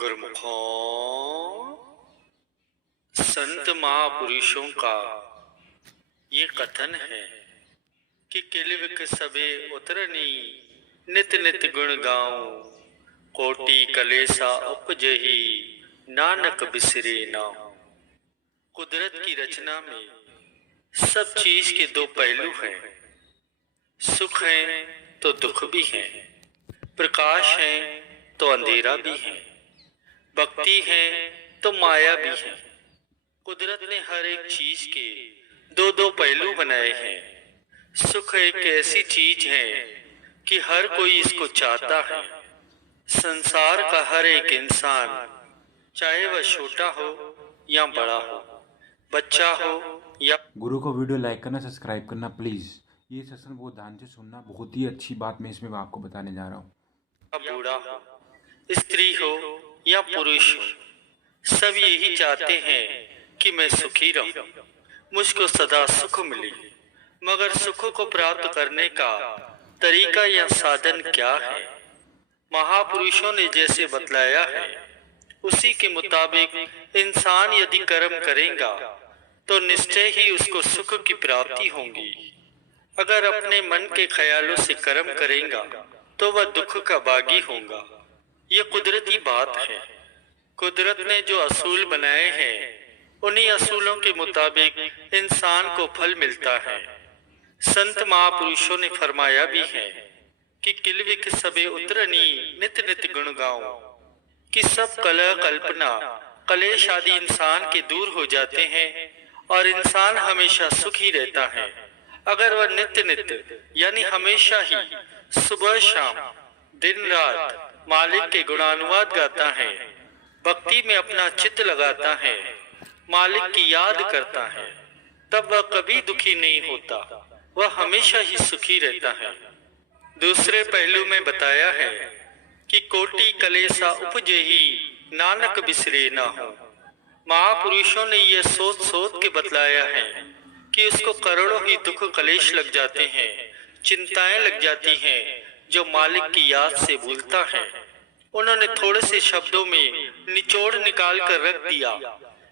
गुरुमुखों, संत महापुरुषों का ये कथन है कि किलिविक सबे उतरनी नित नित गुण गाऊं, कोटि कलेसा उपजही नानक बिसरे नाऊं। कुदरत की रचना में सब चीज के दो पहलू हैं, सुख है तो दुख भी है, प्रकाश है तो अंधेरा भी है, भक्ति है तो माया भी है। कुदरत ने हर एक चीज के दो दो पहलू बनाए हैं। सुख एक ऐसी चीज है कि हर कोई इसको चाहता है। संसार का हर एक इंसान, चाहे वह छोटा हो या बड़ा हो, बच्चा हो या गुरु को वीडियो लाइक करना, सब्सक्राइब करना प्लीज। ये सेशन बहुत ध्यान से सुनना, बहुत ही अच्छी बात मैं इसमें आपको बताने जा रहा हूँ। बूढ़ा हो, स्त्री हो या पुरुष हो, सब यही चाहते हैं कि मैं सुखी रहूं, मुझको सदा सुख मिले। मगर सुख को प्राप्त करने का तरीका या साधन क्या है? महापुरुषों ने जैसे बतलाया है उसी के मुताबिक इंसान यदि कर्म करेगा तो निश्चय ही उसको सुख की प्राप्ति होगी। अगर अपने मन के ख्यालों से कर्म करेगा तो वह दुख का बागी होगा। ये कुदरती बात है। कुदरत ने जो असूल बनाए हैं उन्हीं असूलों के मुताबिक इंसान को फल मिलता है। संत महापुरुषों ने फरमाया भी है कि किलिविक सबे उतरनी नित नित गुण गाऊं, कि सब कलह कल्पना कलेश आदि इंसान के दूर हो जाते हैं और इंसान हमेशा सुखी रहता है। अगर वह नित्य नित्य यानी हमेशा ही सुबह शाम दिन रात मालिक के गुणानुवाद गाता है, भक्ति में अपना चित्त लगाता है, मालिक की याद करता है, तब वह कभी दुखी नहीं होता, वह हमेशा ही सुखी रहता है। दूसरे पहलू में बताया है कि कोटि कलेसा उपजेही नानक बिसरे ना हो। महापुरुषों ने यह सोच सोच के बतलाया है कि उसको करोड़ों ही दुख कलेश लग जाते हैं, चिंताएं लग जाती हैं, जो मालिक की याद से भूलता है। उन्होंने थोड़े से शब्दों में निचोड़ निकाल कर रख दिया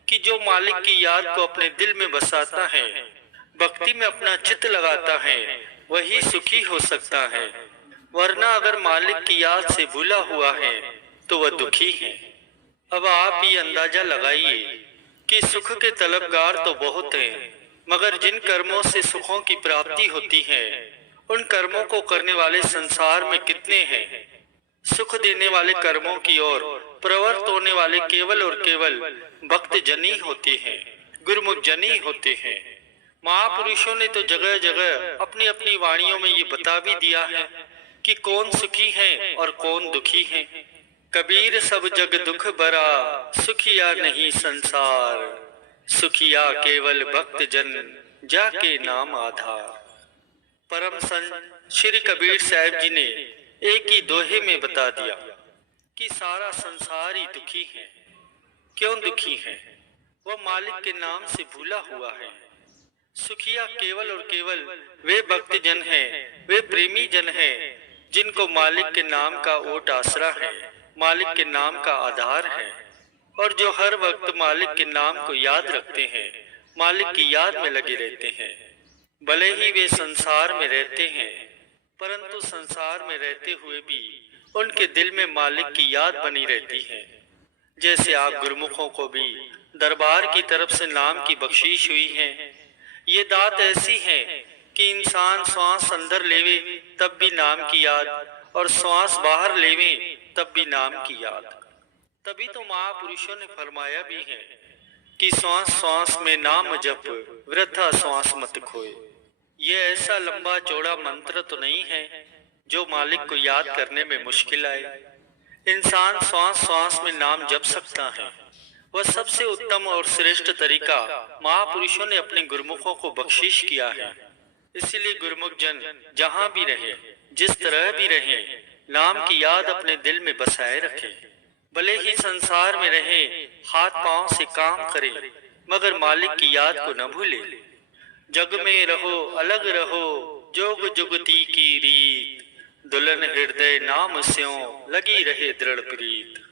कि जो मालिक की याद को अपने दिल में बसाता है, भक्ति में अपना चित्त लगाता है, वही सुखी हो सकता है। वरना अगर मालिक की याद से भूला हुआ है तो वह दुखी है। अब आप ही अंदाजा लगाइए कि सुख के तलबगार तो बहुत हैं, मगर जिन कर्मों से सुखों की प्राप्ति होती है उन कर्मों को करने वाले संसार में कितने हैं। सुख देने वाले कर्मों की ओर प्रवृत्त होने वाले केवल और केवल भक्त जनी होते हैं, गुरुमुख जनी होते हैं। महापुरुषों ने तो जगह जगह अपनी अपनी वाणियों में ये बता भी दिया है कि कौन सुखी है और कौन दुखी है। कबीर सब जग दुख भरा, सुखिया नहीं संसार, सुखिया केवल भक्त जन जाके नाम आधार। परम संत श्री कबीर साहब जी ने एक ही दोहे में बता दिया कि सारा संसार ही दुखी है। क्यों दुखी है? वह मालिक के नाम से भूला हुआ है। सुखिया केवल और केवल वे भक्त जन हैं, वे प्रेमी जन हैं जिनको मालिक के नाम का ओट आसरा है, मालिक के नाम का आधार है, और जो हर वक्त मालिक के नाम को याद रखते हैं, मालिक की याद में लगे रहते हैं। भले ही वे संसार में रहते हैं, परंतु संसार में रहते हुए भी उनके दिल में मालिक की याद बनी रहती है। जैसे आप गुरुमुखों को भी दरबार की तरफ से नाम की बख्शीश हुई है। ये दात ऐसी है कि इंसान श्वास अंदर लेवे तब भी नाम की याद, और श्वास बाहर लेवे तब भी नाम की याद। तभी तो महापुरुषों ने फरमाया भी है कि श्वास श्वास में नाम जप, वृद्धा श्वास मत खोए। ये ऐसा लंबा चौड़ा मंत्र तो नहीं है जो मालिक को याद करने में मुश्किल आए। इंसान श्वास श्वास में नाम जप सकता है। वह सबसे उत्तम और श्रेष्ठ तरीका महापुरुषों ने अपने गुरुमुखों को बख्शीश किया है। इसीलिए गुरुमुख जन जहां भी रहे, जिस तरह भी रहे, नाम की याद अपने दिल में बसाए रखे। भले ही संसार में रहे, हाथ पांव से काम करे, मगर मालिक की याद को न भूले। जग में रहो अलग रहो, जोग जुगती की रीत, दुल्हन हृदय नाम स्यों लगी रहे दृढ़ प्रीत।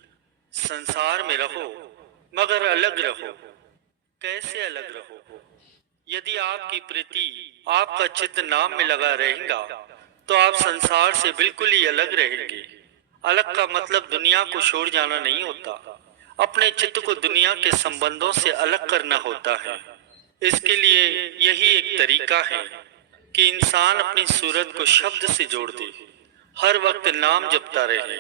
संसार में रहो मगर अलग रहो। कैसे अलग रहो? यदि आपकी प्रीति, आपका चित्त नाम में लगा रहेगा तो आप संसार से बिल्कुल ही अलग रहेंगे। अलग का मतलब दुनिया को छोड़ जाना नहीं होता, अपने चित्त को दुनिया के संबंधों से अलग करना होता है। इसके लिए यही एक तरीका है कि इंसान अपनी सूरत को शब्द से जोड़ दे, हर वक्त नाम जपता रहे।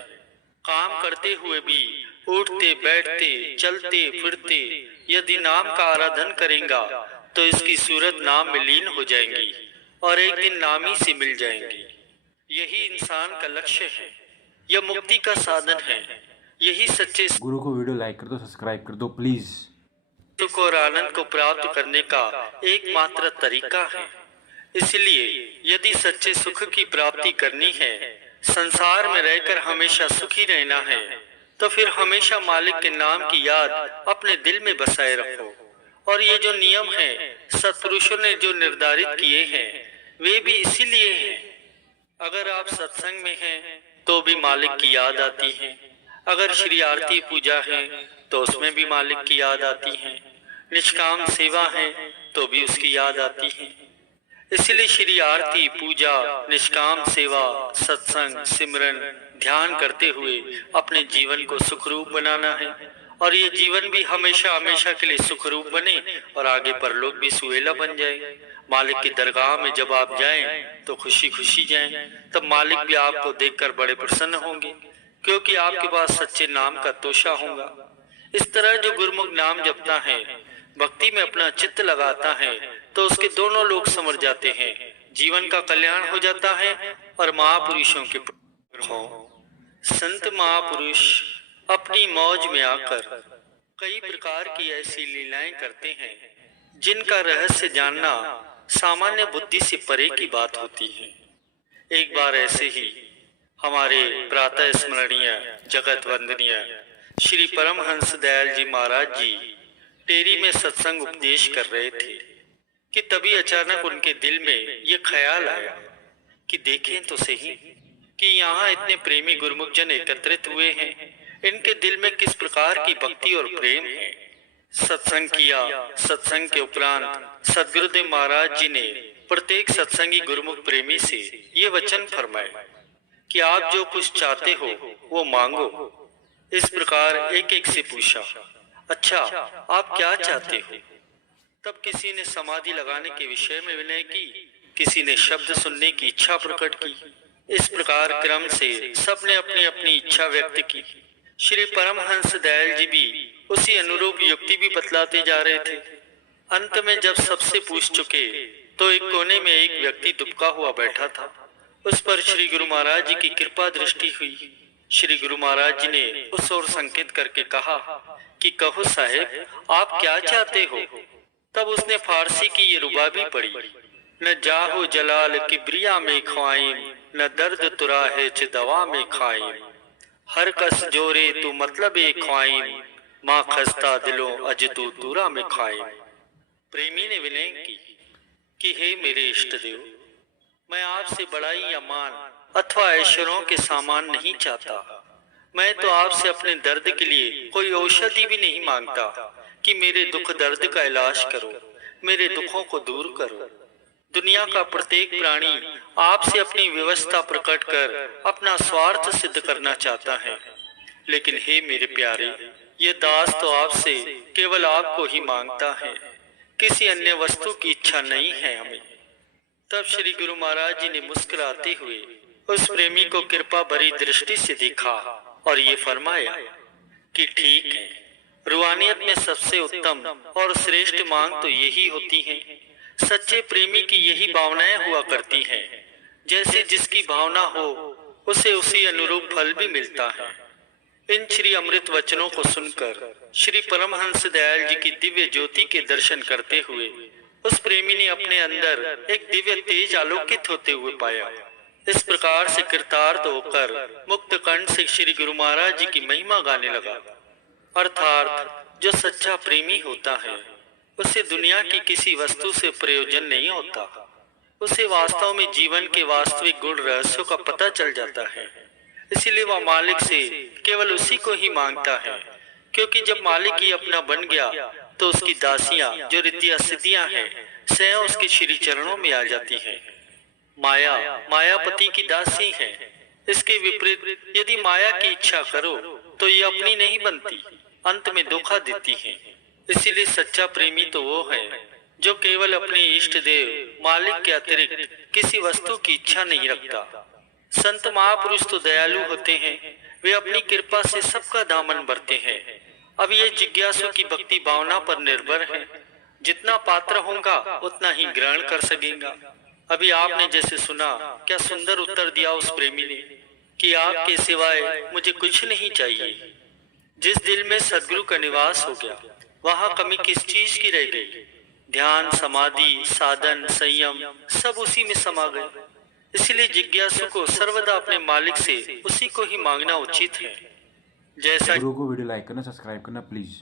काम करते हुए भी उठते बैठते चलते फिरते यदि नाम का आराधन करेगा तो इसकी सूरत नाम में लीन हो जाएंगी और एक दिन नाम ही से मिल जाएंगी। यही इंसान का लक्ष्य है, यह मुक्ति का साधन है। यही सच्चे गुरु को वीडियो लाइक कर दो, सब्सक्राइब कर दो प्लीज। सुख और आनंद को प्राप्त करने का एकमात्र तरीका है। इसलिए यदि सच्चे सुख की प्राप्ति करनी है, संसार में रहकर हमेशा सुखी रहना है, तो फिर हमेशा मालिक के नाम की याद अपने दिल में बसाए रखो। और ये जो नियम है सत्पुरुषों ने जो निर्धारित किए हैं वे भी इसीलिए हैं। अगर आप सत्संग में हैं तो भी मालिक की याद आती है, अगर श्री आरती पूजा है तो उसमें भी मालिक की याद आती है, निष्काम सेवा है तो भी उसकी याद आती है। इसलिए श्री आरती पूजा, निष्काम सेवा, सत्संग, सिमरन, ध्यान करते हुए अपने जीवन को सुखरूप बनाना है और ये जीवन भी हमेशा हमेशा के लिए सुखरूप बने और आगे परलोक भी सुहेला बन जाए। मालिक की दरगाह में जब आप जाएं तो खुशी खुशी जाएं, तब मालिक भी आपको देखकर बड़े प्रसन्न होंगे क्योंकि आपके पास सच्चे नाम का तोशा होगा। इस तरह जो गुरमुख नाम जपता है, भक्ति में अपना चित्त लगाता है तो उसके दोनों लोग समझ जाते हैं, जीवन का कल्याण हो जाता है और महापुरुषों के हो। संत महापुरुष अपनी मौज में आकर कई प्रकार की ऐसी लीलाएं करते हैं जिनका रहस्य जानना सामान्य बुद्धि से परे की बात होती है। एक बार ऐसे ही हमारे प्रातः स्मरणीय जगत वंदनीय श्री परमहंस दयाल जी महाराज जी टेरी में सत्संग उपदेश कर रहे थे कि तभी अचानक उनके दिल में ये ख्याल आया कि देखें तो सही कि यहाँ इतने प्रेमी गुरुमुख जन एकत्रित हुए हैं, इनके दिल में किस प्रकार की भक्ति और प्रेम है। सत्संग किया। सत्संग के उपरांत सद्गुरुदेव महाराज जी ने प्रत्येक सत्संगी गुरुमुख प्रेमी से ये वचन फरमाए कि आप जो कुछ चाहते हो वो मांगो। इस प्रकार एक एक से पूछा, अच्छा आप क्या चाहते हो? तब किसी ने समाधि लगाने के विषय में विनय की, किसी ने शब्द सुनने की इच्छा प्रकट की। इस प्रकार क्रम से सबने अपनी अपनी इच्छा व्यक्त की। श्री परमहंस दयाल जी भी उसी अनुरूप युक्ति भी बतलाते जा रहे थे। अंत में जब सबसे पूछ चुके तो एक कोने में एक व्यक्ति दुबका हुआ बैठा था। उस पर श्री गुरु महाराज जी की कृपा दृष्टि हुई। श्री गुरु महाराज जी ने उस ओर संकेत करके कहा कि कहो साहेब, आप क्या चाहते हो? तब उसने फारसी की ये रुबाबी पढ़ी, न जाहो जलाल किब्रिया में ख्वाइम, न दर्द तुरा है च दवा में खाइम, हर कस जोरे तू मतलब एक ख्वाइम, माँ खस्ता दिलो अज तू तुरा में खाइम। प्रेमी ने विनय की कि हे मेरे इष्ट देव, मैं आपसे बड़ाई या मान अथवा ऐश्वर्यों के सामान नहीं चाहता। मैं तो आपसे अपने दर्द के लिए कोई औषधि भी नहीं मांगता कि मेरे दुख दर्द का इलाज करो, मेरे दुखों को दूर करो। दुनिया का प्रत्येक प्राणी आपसे अपनी व्यवस्था प्रकट कर अपना स्वार्थ सिद्ध करना चाहता है, लेकिन हे मेरे प्यारे, ये दास तो आपसे केवल आपको ही मांगता है, किसी अन्य वस्तु की इच्छा नहीं है हमें। तब श्री गुरु महाराज जी ने मुस्कुराते हुए उस प्रेमी को कृपा भरी दृष्टि से देखा और ये फरमाया कि ठीक है, रूहानियत में सबसे उत्तम और श्रेष्ठ मांग तो यही होती है। सच्चे प्रेमी की यही भावनाएं हुआ करती हैं। जैसे जिसकी भावना हो उसे उसी अनुरूप फल भी मिलता है। इन श्री अमृत वचनों को सुनकर श्री परमहंस दयाल जी की दिव्य ज्योति के दर्शन करते हुए उस प्रेमी ने अपने अंदर एक दिव्य तेज आलोकित होते हुए पाया। इस प्रकार से कृतार्थ होकर मुक्त कंठ से श्री गुरु महाराज जी की महिमा गाने लगा। अर्थात जो सच्चा प्रेमी होता है उसे दुनिया की किसी वस्तु से प्रयोजन नहीं होता, उसे वास्तव में जीवन के वास्तविक गुण रहस्यों का पता चल जाता है। इसलिए वह मालिक से केवल उसी को ही मांगता है, क्योंकि जब मालिक ही अपना बन गया तो उसकी दासियां जो रिद्धियां सिद्धियां हैं स्वयं उसके श्री चरणों में आ जाती हैं। माया मायापति की दासी है। इसके विपरीत यदि माया की इच्छा करो तो ये अपनी नहीं बनती, अंत में धोखा देती है। इसीलिए सच्चा प्रेमी तो वो है जो केवल अपने इष्ट देव मालिक के अतिरिक्त किसी वस्तु की इच्छा नहीं रखता। संत महापुरुष तो दयालु होते हैं, वे अपनी कृपा से सबका दामन भरते हैं। अब ये जिज्ञासु की भक्ति भावना पर निर्भर है, जितना पात्र होगा उतना ही ग्रहण कर सकेगा। अभी आपने जैसे सुना, क्या सुंदर उत्तर दिया उस प्रेमी ने कि आपके सिवाय मुझे कुछ नहीं चाहिए। जिस दिल में सदगुरु का निवास हो गया वहां कमी किस चीज की रह गई। ध्यान, समाधि, साधन, संयम सब उसी में समा गए। इसलिए जिज्ञासु को सर्वदा अपने मालिक से उसी को ही मांगना उचित है। जैसा गुरु को वीडियो लाइक करना, सब्सक्राइब करना प्लीज।